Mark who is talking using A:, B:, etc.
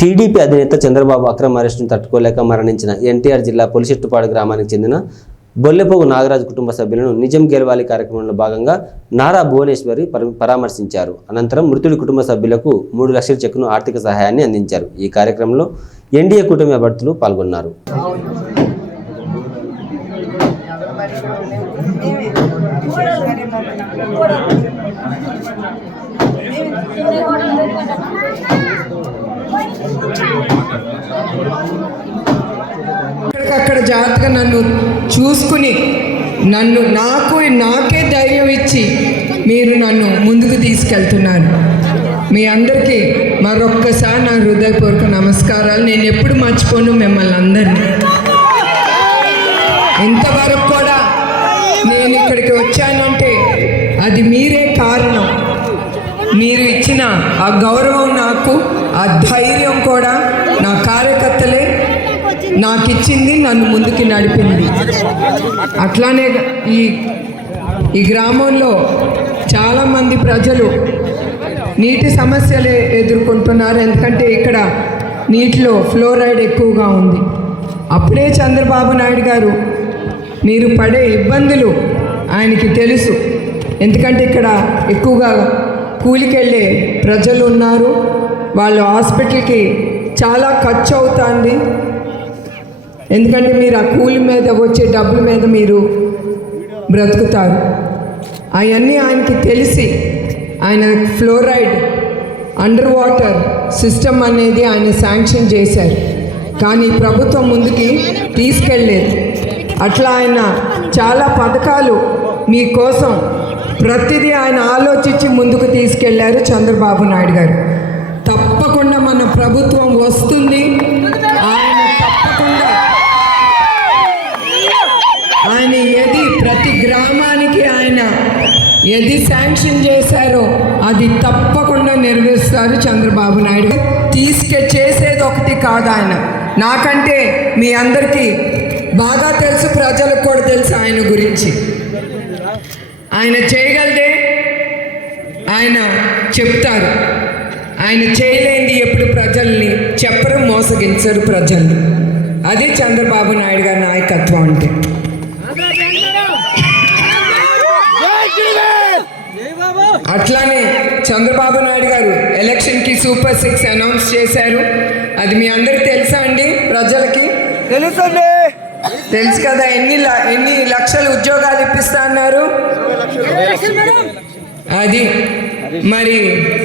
A: TDP అధినేత చంద్రబాబు అక్రమ అరెస్టును తట్టుకోలేక మరణించిన ఎన్టీఆర్ జిల్లా పులిచెట్టుపాడు గ్రామానికి చెందిన బొల్లెపోగు నాగరాజు కుటుంబ సభ్యులను నిజం గెలవాలి కార్యక్రమంలో భాగంగా నారా భువనేశ్వరి పర- పరామర్శించారు. అనంతరం మృతుడి కుటుంబ సభ్యులకు మూడు లక్షల చెక్కును ఆర్థిక సహాయాన్ని అందించారు. ఈ కార్యక్రమంలో ఎన్డీఏ కూటమి అభ్యర్థులు పాల్గొన్నారు.
B: అక్కడ జాగ్రత్తగా నన్ను చూసుకుని నన్ను నాకు నాకే ధైర్యం ఇచ్చి మీరు నన్ను ముందుకు తీసుకెళ్తున్నారు. మీ అందరికీ మరొక్కసారి నా హృదయపూర్వక నమస్కారాలు. నేను ఎప్పుడు మర్చిపోను మిమ్మల్ని అందరినీ. ఇంతవరకు కూడా నేను ఇక్కడికి వచ్చానంటే అది మీరే కారణం. మీరు ఇచ్చిన ఆ గౌరవం నాకు ఆ ధైర్యం కూడా నా కార్యకర్తలే నాకు ఇచ్చింది నన్ను ముందుకి నడిపింది. అట్లానే ఈ ఈ గ్రామంలో చాలామంది ప్రజలు నీటి సమస్యలే ఎదుర్కొంటున్నారు. ఎందుకంటే ఇక్కడ నీటిలో ఫ్లోరైడ్ ఎక్కువగా ఉంది. అప్పుడే చంద్రబాబు నాయుడు గారు మీరు పడే ఇబ్బందులు ఆయనకి తెలుసు. ఎందుకంటే ఇక్కడ ఎక్కువగా కూలికెళ్ళే ప్రజలు ఉన్నారు. వాళ్ళు హాస్పిటల్కి చాలా ఖర్చు అవుతుంది. ఎందుకంటే మీరు ఆ కూలి మీద వచ్చే డబ్బుల మీద మీరు బ్రతుకుతారు. అవన్నీ ఆయనకి తెలిసి ఆయన ఫ్లోరైడ్ అండర్ వాటర్ సిస్టమ్ అనేది ఆయన శాంక్షన్ చేశారు. కానీ ప్రభుత్వం ముందుకి తీసుకెళ్ళలేదు. అట్లా ఆయన చాలా పథకాలు మీకోసం ప్రతిదీ ఆయన ఆలోచించి ముందుకు తీసుకెళ్ళారు చంద్రబాబు నాయుడు గారు. తప్పకుండా మన ప్రభుత్వం వస్తుంది. నియమానికి ఆయన ఏది శాంక్షన్ చేశారో అది తప్పకుండా నెరవేరుస్తారు చంద్రబాబు నాయుడు తీసుకె చేసేది ఒకటి కాదు ఆయన. నాకంటే మీ అందరికీ బాగా తెలుసు ప్రజలకు కూడా తెలుసు ఆయన గురించి. ఆయన చేయగలిదే? ఆయన చెప్తారు. ఆయన చేయలేనిది ఎప్పుడు ప్రజల్ని చెప్పరు మోసగించరు ప్రజల్ని. అది చంద్రబాబు నాయుడు గారి నాయకత్వం అంటే. అట్లానే చంద్రబాబు నాయుడు గారు ఎలక్షన్కి సూపర్ సిక్స్ అనౌన్స్ చేశారు. అది మీ అందరికి తెలుసా అండి? ప్రజలకి?
C: తెలుసండి.
B: తెలుసు కదా ఎన్ని ల- ఎన్ని లక్షల ఉద్యోగాలు ఇప్పిస్తా అన్నారు? అది మరి